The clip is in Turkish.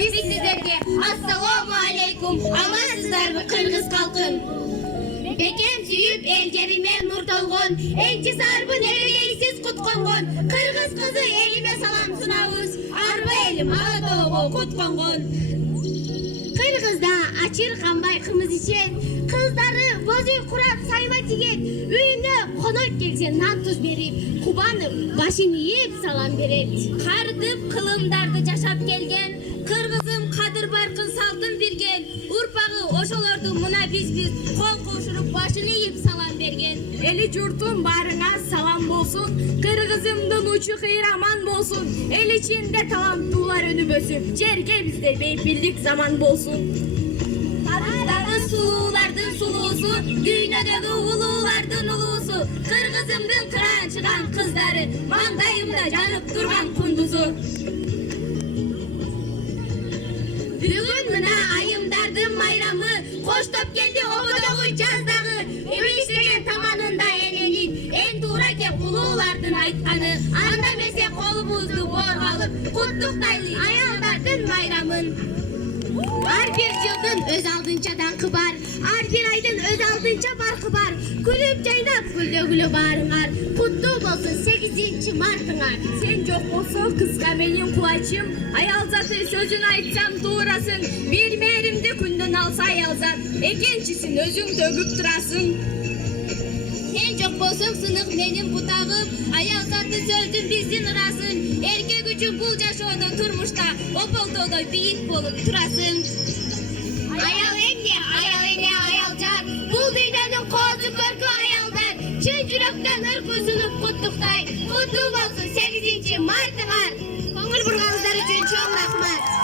biz sizlerge assalomu alaykum. Amansızlarmı Kırgız kalkın. Bekem süyüp elcerime nur dolgun. Ençi sarbu neredeysiz kutkongon. Kırgız kızı elime salam sunavuz. Arba elim Alatoğu kutkongon. Kırgızda açır kambay kımız içen. Kızları bozu kurat sayma tiget. Üyüne konok gelsen nan tuz berip. Kubanıp başını yiyip salam berip. Kardıp kılımdardı yaşap gelgen. Kırgızım kadır barkın saltın bir gel. Urpağı oşolordu muna biz kol koşurup başını yiyip salam bergen. Eli jurtum barına salam bolsun. Kırgızımdın uçu kıyraman bolsun. El içinde talantlılar önü bösüp. Cerge bizde beypillik zaman bolsun. Arıların sulardın sulusu, düğünedeki ululardın ulusu. Kırgızımdın kıran çıkan kızları, mandayımda canıp durgan kunduzu. Bugün mına ayımdardın bayramı, koş top geldi obudoğu cazdağı. Üvişlegen tamanında elenip, en durake ululardın aytkanı. Anda mesek kolumuzdu borgalıp, kutluktaylı ayaldardın bayramın. Ar bir yıldın öz aldınçadan kıbar, ar bir aydın öz aldınça bar kıbar. Gülüp caynap gülü gülü barınar, kutlu olsun 8. Mart'ınar. Sen çok olsa kızga benim kulaçım. Ayal zatı sözün aytsam doğrasın. Bir merimde künden alsa ayalzat. Ekençisin özün dögüp durasın. En çok bozuk sınık benim butağım, ayal zatı sözün bizden ırasın. Erkek gücü bulca şoğda turmuşta, opoldoğda büyük bolup turasın. Ayal ene ayalcan, bul dünyanın kozu korku ayaldan. Çın yürekten ırkısınıp kutluktay, kutlu olsun 8. Mart'ınar. Koңul burganızlar üçün çok rahmat.